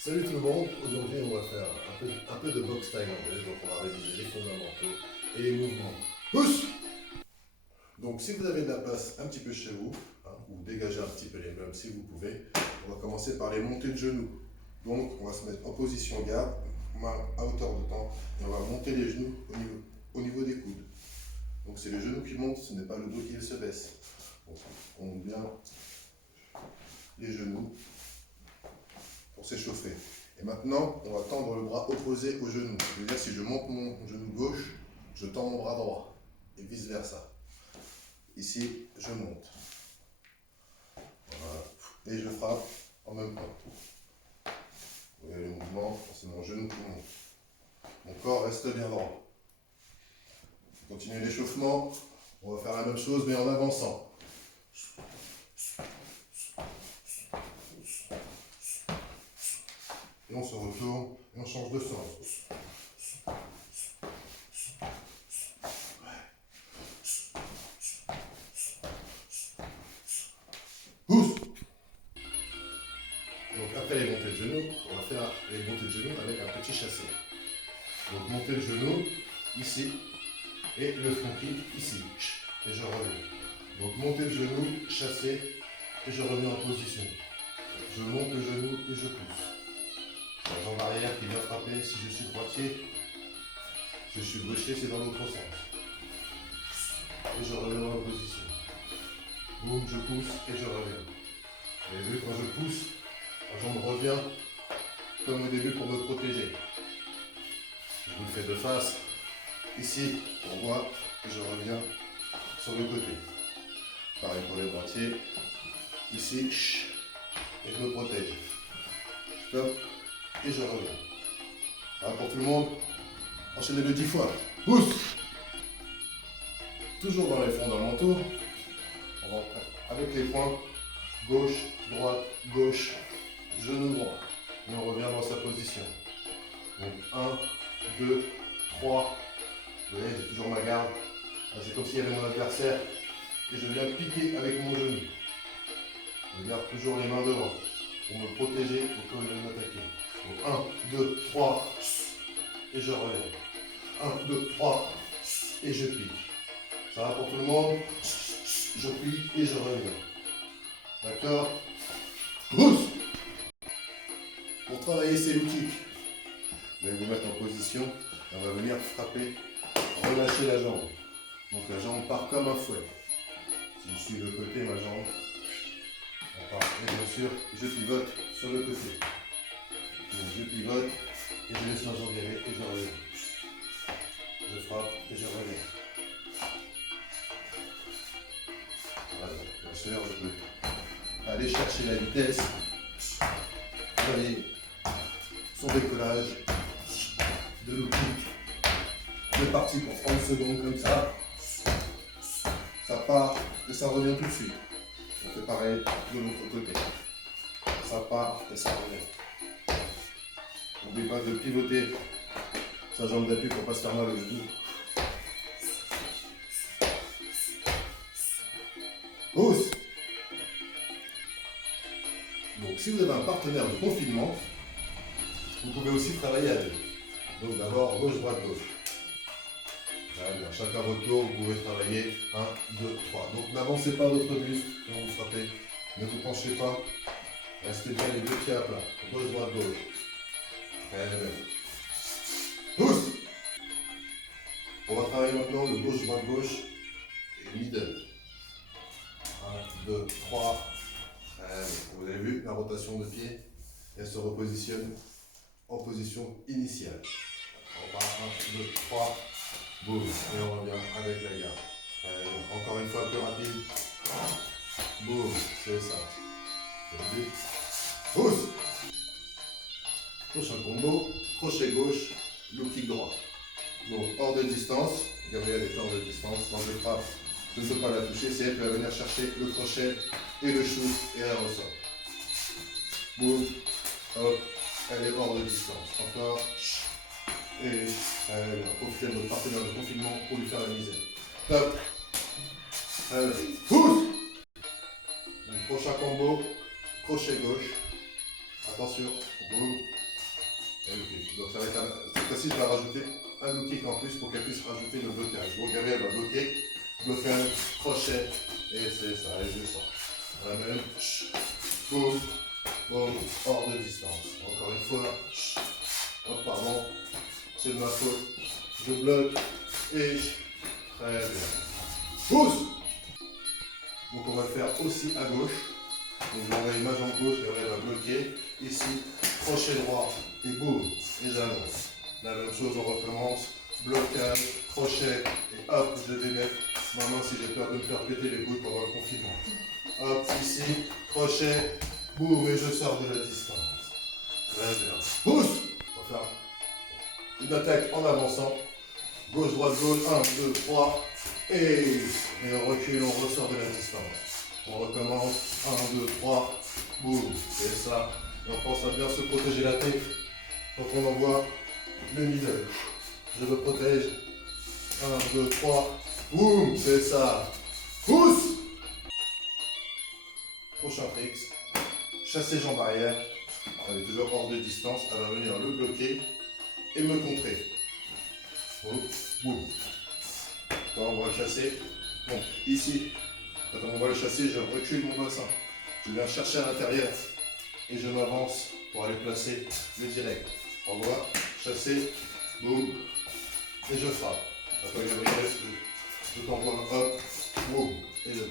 Salut tout le monde, aujourd'hui on va faire un peu de boxe thaïlandaise, donc on va réviser les fondamentaux et les mouvements. Pousse. Donc si vous avez de la place un petit peu chez vous, ou dégagez un petit peu les meubles si vous pouvez, on va commencer par les montées de genoux. Donc on va se mettre en position garde, main à hauteur de temps, et on va monter les genoux au niveau des coudes. Donc c'est les genoux qui montent, ce n'est pas le dos qui se baisse. Donc on monte bien les genoux pour s'échauffer. Et maintenant, on va tendre le bras opposé au genou. Je veux dire, si je monte mon genou gauche, je tends mon bras droit. Et vice versa. Ici, je monte. Voilà. Et je frappe en même temps. Vous voyez le mouvement, c'est mon genou qui monte. Mon corps reste bien droit. On continue l'échauffement. On va faire la même chose, mais en avançant. Et on se retourne et on change de sens. Pousse. Donc après les montées de genoux, on va faire les montées de genoux avec un petit chassé. Donc monter le genou ici et le front kick ici. Et je reviens. Donc monter le genou, chasser et je reviens en position. Je monte le genou et je pousse. La jambe arrière qui vient frapper si je suis droitier. Si je suis gaucher, c'est dans l'autre sens. Et je reviens en position. Boum, je pousse et je reviens. Vous avez vu, quand je pousse, la jambe revient comme au début pour me protéger. Je vous le fais de face. Ici, on voit que je reviens sur le côté. Pareil pour les droitiers. Ici, et je me protège. Stop, et je reviens. Voilà pour tout le monde. Enchaînez-le 10 fois. Pousse. Toujours dans les fondamentaux. On va avec les poings. Gauche, droite, gauche, genou droit. Et on revient dans sa position. Donc 1, 2, 3. Vous voyez, j'ai toujours ma garde. C'est comme s'il y avait mon adversaire. Et je viens piquer avec mon genou. Je garde toujours les mains devant pour me protéger au cas où il va m'attaquer. Donc 1, 2, 3. Et je reviens. 1, 2, 3. Et je pique. Ça va pour tout le monde. Je pique et je reviens. D'accord? Pousse. Pour travailler ces low kicks, vous allez vous mettre en position et on va venir frapper, relâcher la jambe. Donc la jambe part comme un fouet. Si je suis de côté, ma jambe, on part. Et bien sûr, je pivote sur le côté. Donc je pivote et je laisse ma jambe y aller et je reviens. Je frappe et je reviens. Voilà, bien sûr, je peux aller chercher la vitesse. Vous voyez son décollage de low kick. On est parti pour 30 secondes comme ça. Ça part et ça revient tout de suite. On fait pareil de l'autre côté. Ça part et ça revient. N'oubliez pas de pivoter sa jambe d'appui pour ne pas se faire mal au genou. Pousse. Donc si vous avez un partenaire de confinement, vous pouvez aussi travailler à deux. Donc d'abord gauche, droite, gauche. Très bien. Chacun votre tour, vous pouvez travailler 1, 2, 3. Donc n'avancez pas votre muscle quand vous frappez. Ne vous penchez pas. Restez bien les deux pieds à plat. Gauche, droite, gauche. Très bien. Pousse. On va travailler maintenant le gauche, droite, gauche et middle. 1, 2, 3. Vous avez vu la rotation de pied. Elle se repositionne en position initiale. On part 1, 2, 3. Boum. Et on revient avec la garde. Encore une fois plus rapide. Boum. C'est ça. Vous avez vu? Pousse. Prochain combo. Crochet gauche. Low kick droit. Donc hors de distance. Gabriel est hors de distance. Quand je frappe, je ne peux pas la toucher. C'est elle qui va venir chercher le crochet et le shoot. Et elle ressort. Boum. Hop. Elle est hors de distance. Encore. Et profitez de votre partenaire de confinement pour lui faire la misère. Top. Pousse. Donc, prochain combo, crochet gauche. attention, boum, et le kick. Donc ça va être cette fois-ci, je vais rajouter un low kick en plus pour qu'elle puisse rajouter le blocage. Donc Gabriel va bloquer, blocage, crochet, et c'est ça, et je sors. La même, boum, boum, hors de distance. Encore une fois, oh, pardon, c'est de ma faute. Je bloque, et très bien. Pousse. Donc on va le faire aussi à gauche. Donc je vais envoyer ma jambe gauche, Gabriel va bloquer. Ici, crochet droit, et boum, et j'avance. La même chose, on recommence. Blocage, crochet, et hop, je vais mettre ma main si j'ai peur de me faire péter les coudes pendant le confinement. Hop, ici, crochet, boum, et je sors de la distance. Très bien. Pousse. On va faire une attaque en avançant. Gauche, droite, gauche, 1, 2, 3. Et on recule, on ressort de la distance. On recommence. 1, 2, 3. Boum. C'est ça. Et on pense à bien se protéger la tête quand on envoie le middle. Je me protège. 1, 2, 3. Boum. C'est ça. Pousse. Prochain trick. Chasser jambe arrière. Elle est toujours hors de distance. Elle va venir le bloquer et me contrer. Boum. Boum. On va le chasser. Bon, ici, quand on va le chasser, je recule mon bassin. Je viens chercher à l'intérieur et je m'avance pour aller placer le direct. On voit, chasser, boum, et je frappe. À toi Gabriel, je t'envoie, hop, boum, et je donne.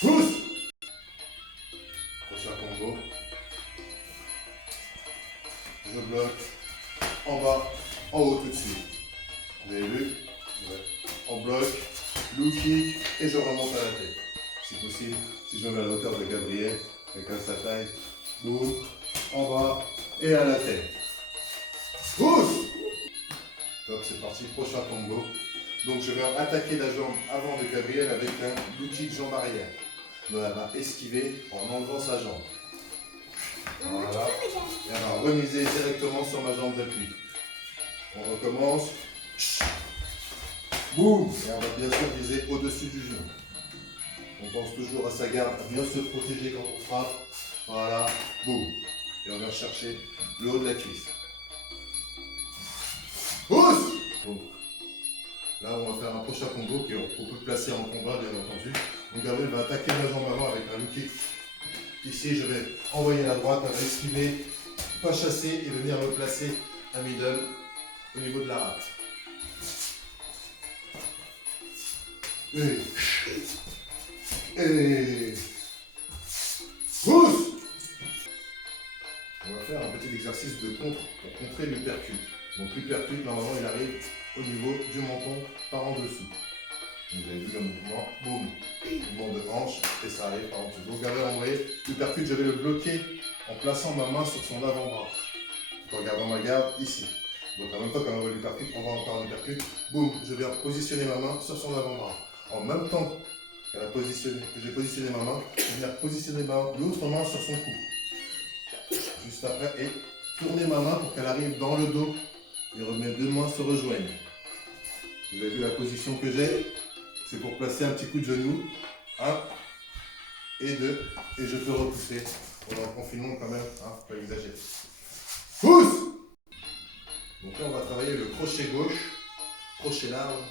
Pousse. Prochain combo. Je bloque en bas, en haut tout de suite. Vous avez vu? Ouais. En bloc, low kick et je remonte à la tête. Si possible, si je me mets à la hauteur de Gabriel, avec sa taille, boum, en bas et à la tête. Pousse. Top, c'est parti, prochain combo. Donc je vais attaquer la jambe avant de Gabriel avec un low kick jambe arrière. Donc elle va esquiver en enlevant sa jambe. Voilà. Et elle va remiser directement sur ma jambe d'appui. On recommence. Boum. Et on va bien sûr viser au-dessus du genou. On pense toujours à sa garde, à bien se protéger quand on frappe. Voilà. Boum. Et on vient chercher le haut de la cuisse. Pousse. Boum. Là, on va faire un prochain combo qu'on peut placer en combat, bien entendu. Donc Gabriel va attaquer ma jambe avant avec un low kick. Ici, je vais envoyer la droite, elle va esquiver, pas chasser et venir me placer un middle au niveau de la rate. Et pousse. On va faire un petit exercice de contre pour contrer l'uppercut. Donc l'uppercut, normalement, il arrive au niveau du menton par en dessous. Vous avez vu le mouvement, boum, mouvement de hanche, et ça arrive par en dessous. Donc regardez, en vrai, l'uppercut, je vais le bloquer en plaçant ma main sur son avant-bras. En regardant ma garde ici. Donc en même temps qu'on envoie l'uppercut, on va encore un uppercut, boum, je viens positionner ma main sur son avant-bras. En même temps que j'ai positionné ma main, je viens positionner l'autre main sur son cou. Juste après, et tourner ma main pour qu'elle arrive dans le dos. Et mes deux mains se rejoignent. Vous avez vu la position que j'ai? C'est pour placer un petit coup de genou. 1 et 2. Et je peux repousser. On est en confinement quand même, hein, faut pas exagérer. Pousse. Donc là, on va travailler le crochet gauche, crochet large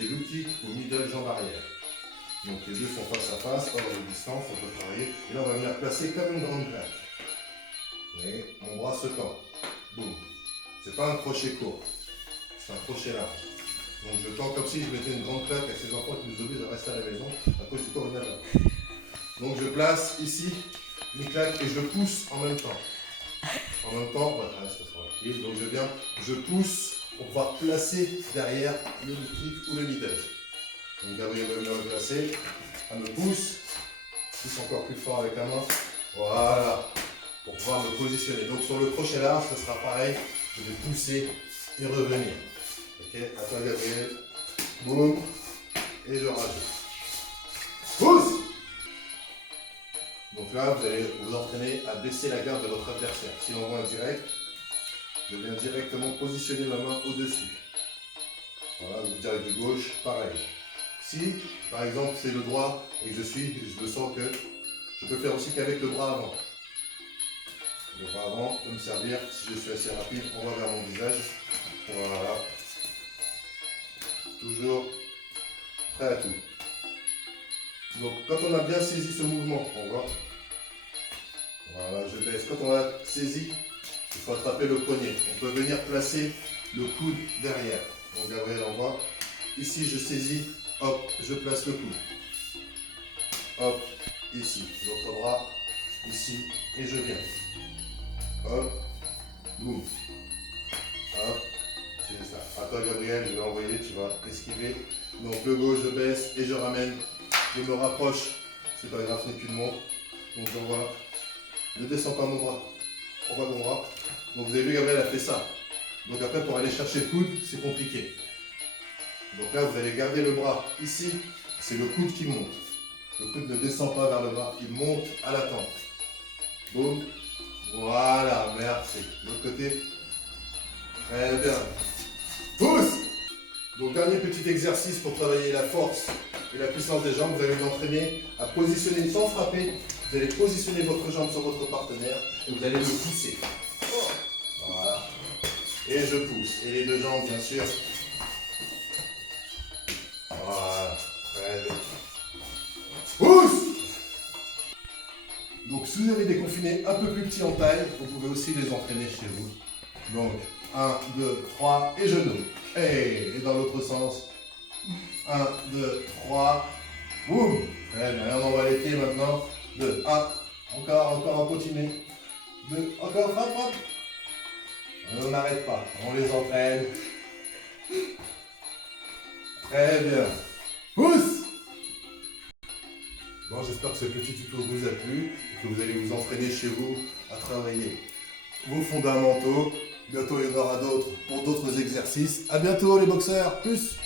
et low kick ou middle jambe arrière. Donc les deux sont face à face, hors de distance, on peut travailler. Et là, on va venir placer comme une grande claque. Et mon bras se tend. Boum. C'est pas un crochet court, c'est un crochet large. Donc je tends comme si je mettais une grande claque à ces enfants qui nous obligent à rester à la maison à cause du coronavirus. Donc je place ici une claque et je pousse en même temps. En même temps, voilà, reste tranquille. Donc je pousse pour pouvoir placer derrière le kick ou le middle. Donc Gabriel va venir le placer, elle me pousse encore plus fort avec la main. Voilà, pour pouvoir me positionner. Donc sur le crochet large, ce sera pareil. Je vais pousser et revenir. Ok, à toi Gabriel. Boum. Et je rajoute. Pousse. Donc là, vous allez vous entraîner à baisser la garde de votre adversaire. Si l'on voit un direct, je viens directement positionner ma main au-dessus. Voilà, le direct de gauche, pareil. Si, par exemple, c'est le droit et que je me sens que je peux faire aussi qu'avec le bras avant. Donc avant de me servir, si je suis assez rapide, on va vers mon visage. Voilà. Toujours prêt à tout. Donc quand on a bien saisi ce mouvement, on voit. Voilà, je baisse. Quand on a saisi, il faut attraper le poignet. On peut venir placer le coude derrière. Donc Gabriel envoie. Ici je saisis, hop, je place le coude. Hop, ici. L'autre bras, ici, et je viens. Hop, boum. Hop, c'est ça. À toi Gabriel, je vais envoyer, tu vas esquiver. Donc le gauche, je baisse et je ramène. Je me rapproche. C'est pas grave, ce n'est qu'une montre. Donc j'envoie. Ne descends pas mon bras. On va mon bras. Donc vous avez vu, Gabriel a fait ça. Donc après, pour aller chercher le coude, c'est compliqué. Donc là, vous allez garder le bras ici. C'est le coude qui monte. Le coude ne descend pas vers le bras. Il monte à la tempe. Boum. Voilà, merci. De l'autre côté. Très bien. Pousse. Donc dernier petit exercice pour travailler la force et la puissance des jambes. Vous allez vous entraîner à positionner sans frapper. Vous allez positionner votre jambe sur votre partenaire et vous allez le pousser. Voilà. Et je pousse. Et les deux jambes, bien sûr. Voilà. Très bien. Pousse. Donc si vous avez des confinés un peu plus petits en taille, vous pouvez aussi les entraîner chez vous. Donc 1, 2, 3 et genoux. Et dans l'autre sens. 1, 2, 3. Boum. Très bien. On va les pieds maintenant. 2, 1. Encore, on continue. 2, encore, frappe, frappe. On n'arrête pas, on les entraîne. Très bien. Pousse. Bon, j'espère que ce petit tuto vous a plu et que vous allez vous entraîner chez vous à travailler vos fondamentaux. Bientôt, il y en aura d'autres pour d'autres exercices. À bientôt les boxeurs. Plus.